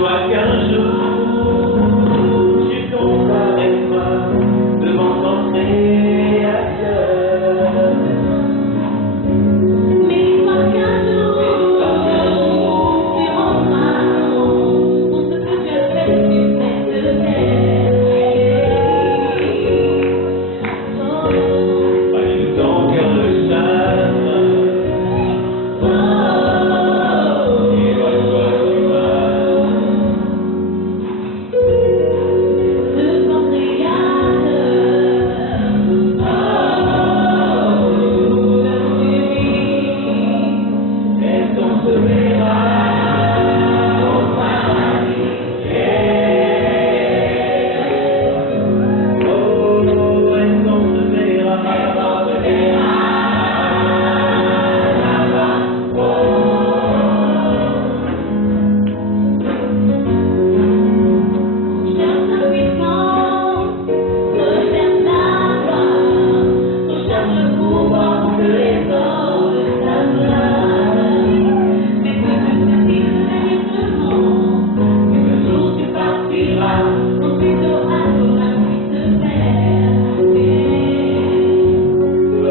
Soit qu'un jour tu tombes avec moi devant ton Créateur. Mais soit qu'un jour tu rendras compte pour ce que Dieu fait sur cette terre. Allume ton cœur le chagrin. Éloigne-toi du mal. De ton Créateur, Est-ce qu'on se verra au paradis? Oh, est-ce qu'on se verra? cherche la puissance, recherche la gloire, recherche le pouvoir pour que les hommes s'acclament. Mais que Dieu te dise sérieusement, qu'un jour tu partiras, ensuite à toi qui te perd.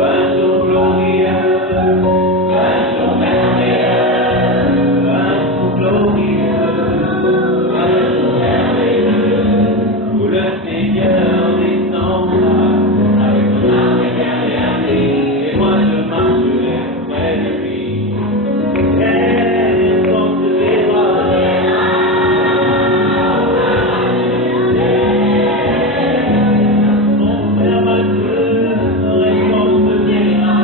Un jour glorieux, un jour merveilleux, un jour glorieux, un jour merveilleux, où le Seigneur descendra avec son armée derrière lui, et moi je marcherai près de lui. Est-ce qu'on se verra? Mon frère, ma sœur, est-ce qu'on se verra?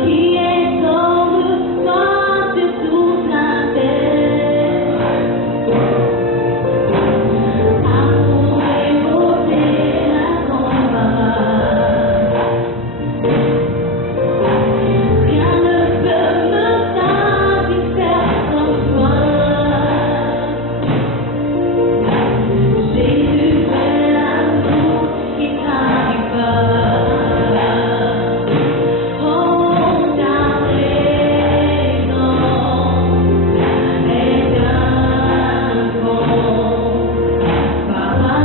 Qui est comme toi sur toute la terre, amour et beauté la combat. Rien ne peut me satisfaire comme toi. Jésus, c'est l'amour qui t'arrive pas. Oh, ta présence est un bon papa.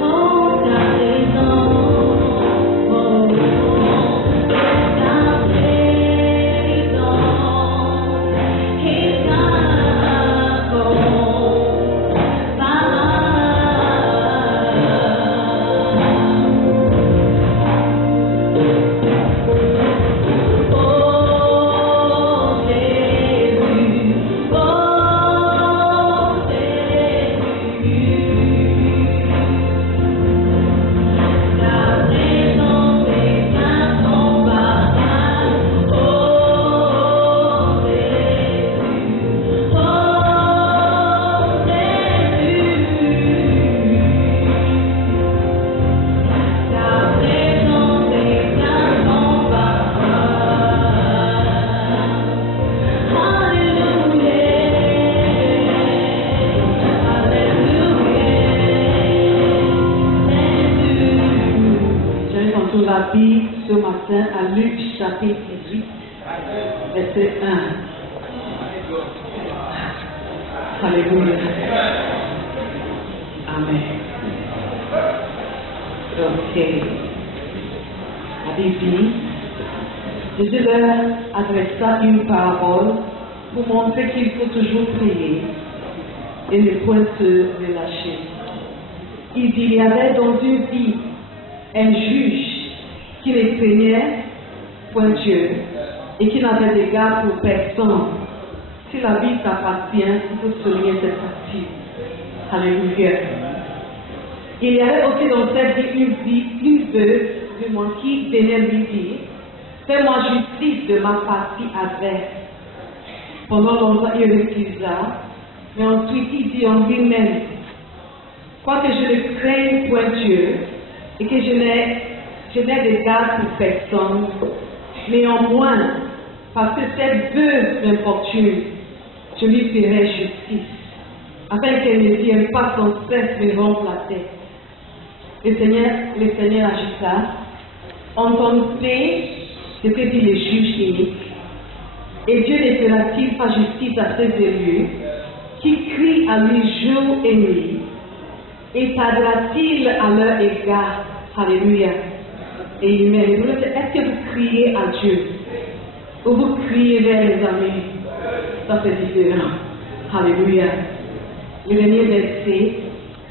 Oh, ta présence, oh, ta présence est un bon papa. Oh Jésus, ta présence est un bon papa. Oh Jésus, ta présence est un bon papa. Alléluia, J'ai entendu la Bible ce matin à Luc chapitre 8, verset 1. Alléluia. Amen. Ok. La Bible dit, Jésus leur adressa une parabole pour montrer qu'il faut toujours prier et ne point se relâcher. Il dit, il y avait dans une ville un juge qui ne craignait point Dieu et qui n'avait d'égard pour personne. Si la vie t'appartient, il faut souligner cette partie. Alléluia. Il y avait aussi dans cette vie une veuve qui venait lui dire, fais-moi justice de ma partie adverse. Pendant longtemps, il refusa, mais ensuite il dit en lui-même, quoique je ne craigne point Dieu et que je n'ai d'égard pour personne, néanmoins, parce que cette veuve m'importune, je lui ferai justice, afin qu'elle ne vienne pas sans cesse me rompre la tête. Le Seigneur agita, entendez ce que dit les juges iniques. Et Dieu ne fera-t-il pas justice à ses élus qui crient à lui jour et nuit? Et tardera-t-il à leur égard? Alléluia. Amen. Est-ce que vous criez à Dieu? Ou vous criez vers les amis? Ça c'est différent. Alléluia. Le dernier verset,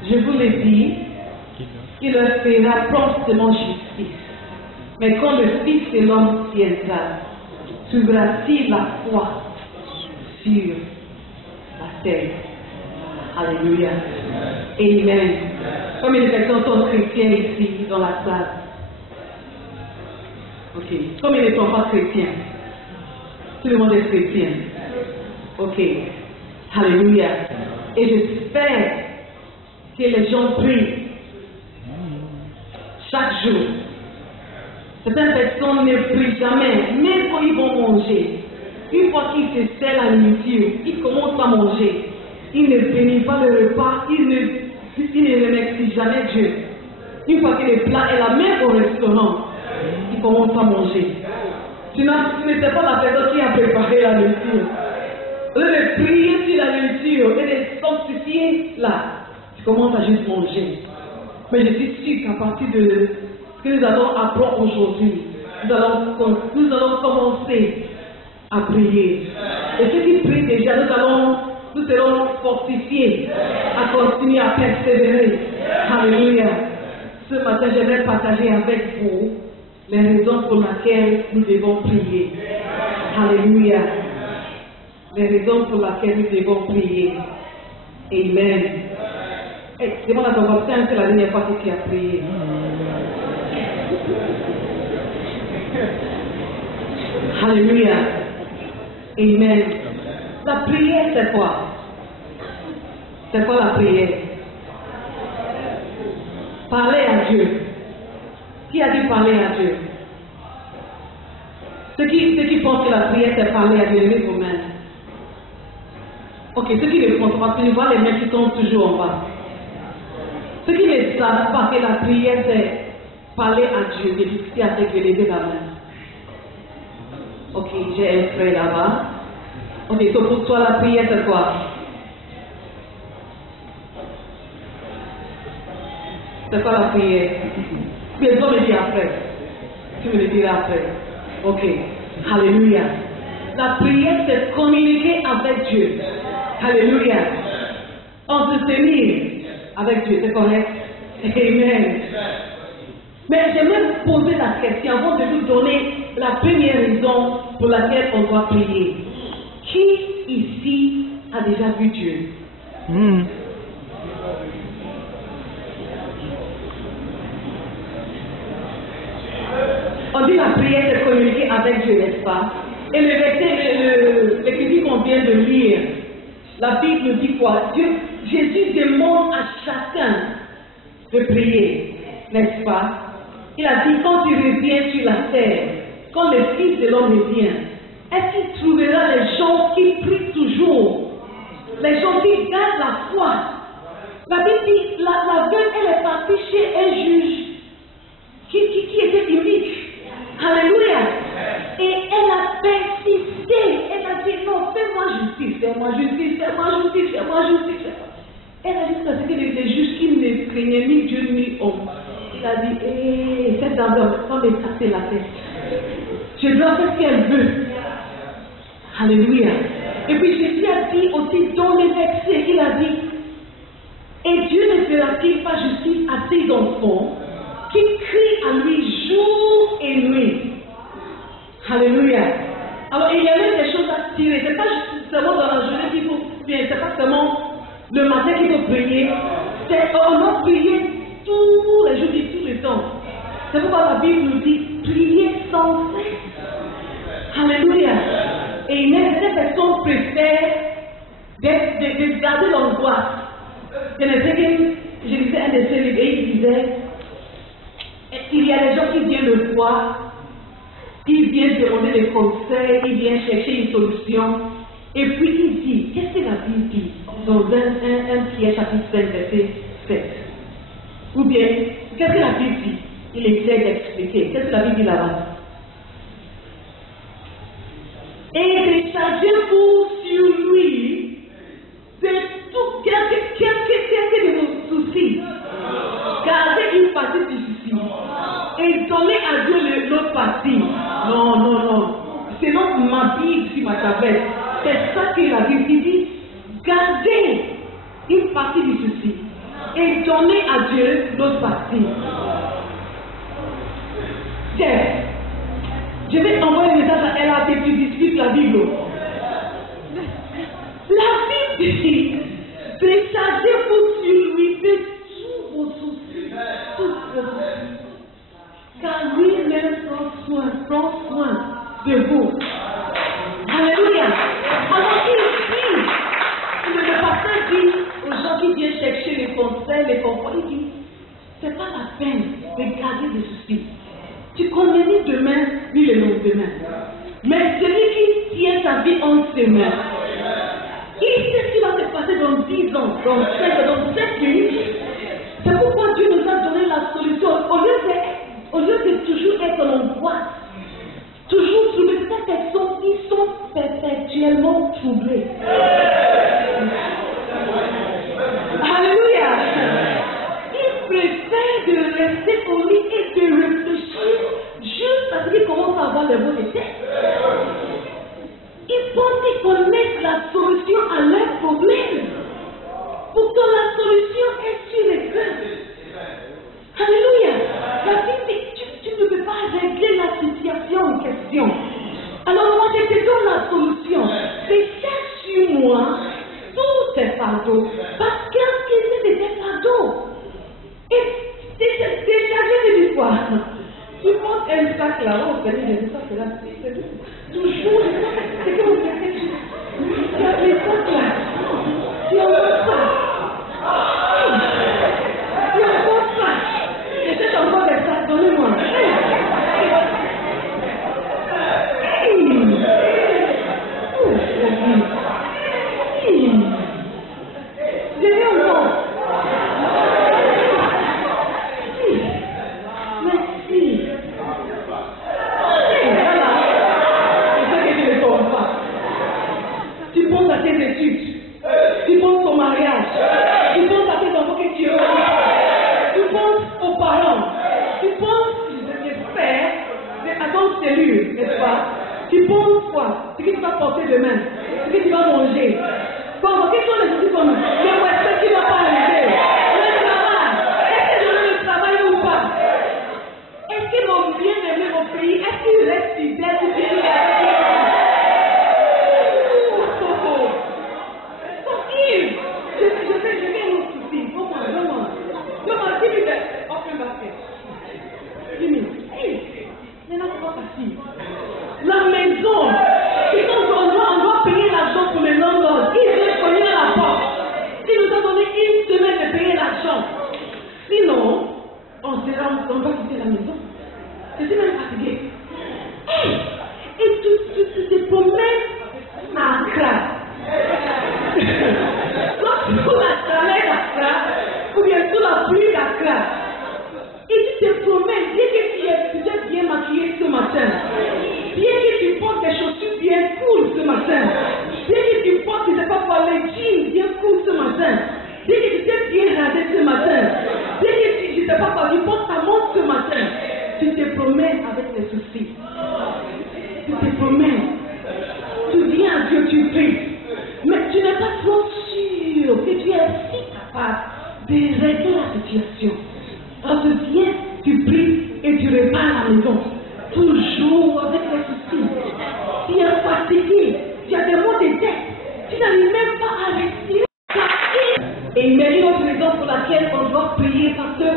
je vous le dis, il leur fera promptement justice. Mais quand le Fils de l'homme viendra, trouvera-t-il la foi sur la terre? Alléluia. Amen. Comme les personnes sont chrétiens ici dans la salle. Ok. Comme ils ne sont pas chrétiens. Tout le monde est chrétien. Ok. Alléluia. Et j'espère que les gens prient chaque jour. Certaines personnes ne prient jamais, même quand ils vont manger. Une fois qu'ils se servent la nourriture, ils commencent à manger. Ils ne bénissent pas le repas, ils ne remercient jamais Dieu. Une fois que le plat est là, même au restaurant, ils commencent à manger. Tu n'étais pas la personne qui a préparé la nourriture. Au lieu de prier sur la nourriture et de sanctifier là, tu commences à juste manger. Mais je suis sûre qu'à partir de ce que nous allons apprendre aujourd'hui, nous allons commencer à prier. Et ceux qui prient déjà, nous serons fortifiés à continuer à persévérer. Alléluia. Ce matin, j'aimerais partager avec vous les raisons pour lesquelles nous devons prier. Alléluia. Les raisons pour lesquelles nous devons prier. Amen. Demande à ton voisin, c'est la dernière fois que tu as prié. Alléluia. Amen. La prière, c'est quoi? C'est quoi la prière? Parler à Dieu. Qui a dit parler à Dieu? Ceux qui pensent que la prière, c'est parler à Dieu, levez vos mains. Ok, ceux qui ne pensent pas, tu vois les mains qui sont toujours en bas. Ceux qui ne savent pas que la prière, c'est parler à Dieu, de discuter avec Dieu, lever la main. Ok, j'ai un frère là-bas. Ok, donc pour toi, la prière, c'est quoi? C'est quoi la prière? Tu peux me dire après. Tu me le diras après. Ok. Alléluia. La prière, c'est communiquer avec Dieu. Alléluia. Entretenir avec Dieu, c'est correct? Amen. Mais j'aimerais vous poser la question avant de vous donner la première raison pour laquelle on doit prier. Qui ici a déjà vu Dieu? On dit la prière de communiquer avec Dieu, n'est-ce pas? Et le verset, l'écriture qu'on vient de lire, la Bible nous dit quoi? Jésus demande à chacun de prier, n'est-ce pas? Il a dit, quand tu reviens sur la terre, quand le Fils de l'homme revient, est-ce qu'il trouvera les gens qui prient toujours? Les gens qui gardent la foi? La Bible dit, la veuve, elle est partie chez un juge qui était unique. Alléluia. Et elle a persisté. Elle a dit, non, fais-moi justice, fais-moi justice, fais-moi justice, fais-moi justice. Elle a dit, parce que les juges qui ne craignaient ni Dieu ni homme. Il a dit, cette dame, quand elle casser la tête, je dois faire ce qu'elle veut. Alléluia. Et puis Jésus a dit aussi dans les versets, il a dit, et Dieu ne fera-t-il pas justice à ses enfants qui crient à lui jour et nuit? Alléluia. Alors il y a même des choses à tirer. Ce n'est pas seulement dans la journée qu'il faut prier, ce n'est pas seulement le matin qu'il faut prier. On doit prier tous les jours et tout le temps. C'est pourquoi la Bible nous dit prier sans cesse. Alléluia. Et même ces personnes préfèrent de garder l'angoisse. Je lisais un de ces livres et il disait, il y a des gens qui viennent le voir, ils viennent demander des conseils, ils viennent chercher une solution, et puis il dit, qu'est-ce que la Bible dit dans un Pierre chapitre 5, verset 7? Ou bien, qu'est-ce que la Bible dit? Il essaie d'expliquer. Qu'est-ce que la Bible dit là-bas? et déchargez-vous sur lui de tout quelques de vos soucis. Gardez une partie du souci et donnez à Dieu l'autre partie. Non, non, non. C'est donc ma Bible sur ma tablette. C'est ça que la Bible dit. Gardez une partie du souci et donnez à Dieu l'autre partie. Tiens, je vais envoyer un message à elle et tu discutes la Bible. La Bible dit, déchargez-vous sur lui de tous vos soucis, car lui-même prend soin de vous. Alléluia. Alors ici, le pasteur dit aux gens qui viennent chercher les conseils, les conforts, il dit, c'est pas la peine de garder des soucis. Tu connais ni demain, ni le lendemain. Mais celui qui tient sa vie en ses mains, il sait ce qui va se passer dans 10 ans, dans 5 ans, dans 7 minutes. C'est pourquoi Dieu nous a donné la solution. Au lieu de toujours être en boîte, toujours troublés, ces personnes qui sont perpétuellement troublées. Alléluia. Il préfère de rester au lit et de réfléchir juste à ce qu'il commence à avoir le mot de tête. Ils pensent qu'ils connaissent la solution à leurs problèmes. Pourtant, la solution est sur l'écran. Alléluia. La Bible dit, tu ne peux pas régler la situation en question. Alors moi, je te donne la solution. Décharge sur moi tous tes fardeaux. Parce qu'il y a des fardeaux. Et décharger de quoi? Tu prends un sac là-haut, vous allez dire ça, c'est là. Toujours, c'est que vous faites. Tu as les sacs là. Tu en as ça. Tu en as ça. Et c'est encore des sacs, donnez-moi. Je vais encore. Merci. Tu penses à tes études, tu penses au mariage, tu penses à tes enfants que tu as, tu penses aux parents, tu penses, j'espère, à ton cellule, n'est-ce pas? Tu penses quoi? Ce que tu vas porter demain, ce que tu vas manger. Bon, quels sont les soucis comme le respect qui ne va pas arriver? Le travail, est-ce que je veux le travail ou pas? Est-ce que mon bien-aimé, mon pays, est-ce qu'il reste fidèle ou qu'il la maison, on doit payer l'argent pour les landlords. Ils veulent cogner à la porte. Il nous a donné une semaine de payer l'argent. Sinon, on va quitter la maison. Je suis même fatiguée. Et tu te promènes à Accra. Sous la chaleur d'Accra, ou bien sous la pluie d'Accra. Et tu te promènes, bien que tu es bien maquillé ce matin, bien que tu portes des chaussures bien cool ce matin, bien que tu portes, je ne sais pas quoi, les jeans bien cool ce matin, bien que tu t'es bien rasé ce matin, bien que tu, je ne sais pas quoi, tu portes ta montre ce matin, tu te promènes avec les soucis. Tu te promènes. Tu viens à Dieu, tu pries. Mais tu n'es pas trop sûr que tu es si capable de régler la situation. Alors tu viens, tu pries et tu répares la maison. Toujours avec les soucis. Tu es fatigué, tu as des maux de tête, tu n'arrives même pas à respirer. Et il y a une autre raison pour laquelle on doit prier, parce que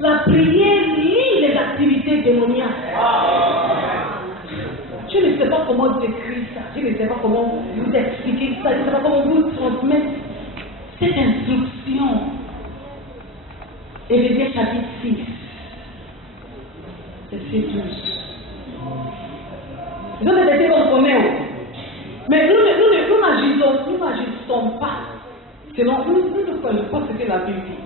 la prière lie les activités démoniaques. Je ne sais pas comment décrire ça, je ne sais pas comment vous expliquer ça, je ne sais pas comment vous transmettre cette instruction. Éphésiens chapitre 6, verset 12. Ils ont des versets qu'on connaît. Mais nous n'agissons pas selon nous ne connaissons pas ce que la Bible dit.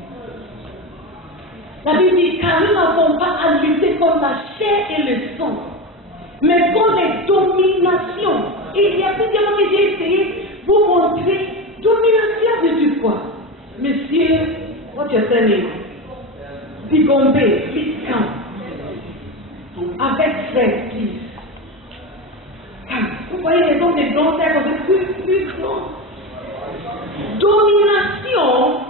La Bible dit, car nous n'avons pas à lutter contre la chair et le sang, mais contre les dominations, Et il y a plusieurs moments que j'ai essayé de vous montrer domination de quoi. Monsieur, what you're saying? Bigombe, Bitcamp. Avec frère, please. Vous voyez les hommes des blancs, c'est comme plus grand. Domination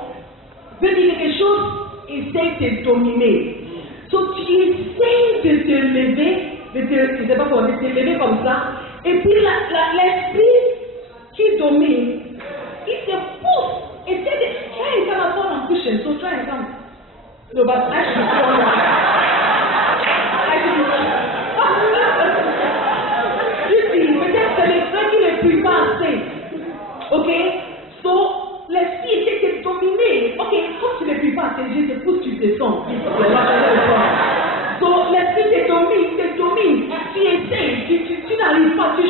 veut dire quelque chose, essaye de te dominer. Donc tu essayes de te lever, je ne sais pas comment, de te lever comme ça, et puis l'esprit qui domine, il te pousse. Et c'est de try and come upon a cushion, so try and come. No, but you see, peut-être c'est l'esprit qui ne peut pas assez. Ok? So, l'esprit essaie de te dominer. Ok, comme tu ne peux pas assez, je te pousse, tu descends. So, l'esprit te domine. Tu essaies, tu n'arrives pas, tu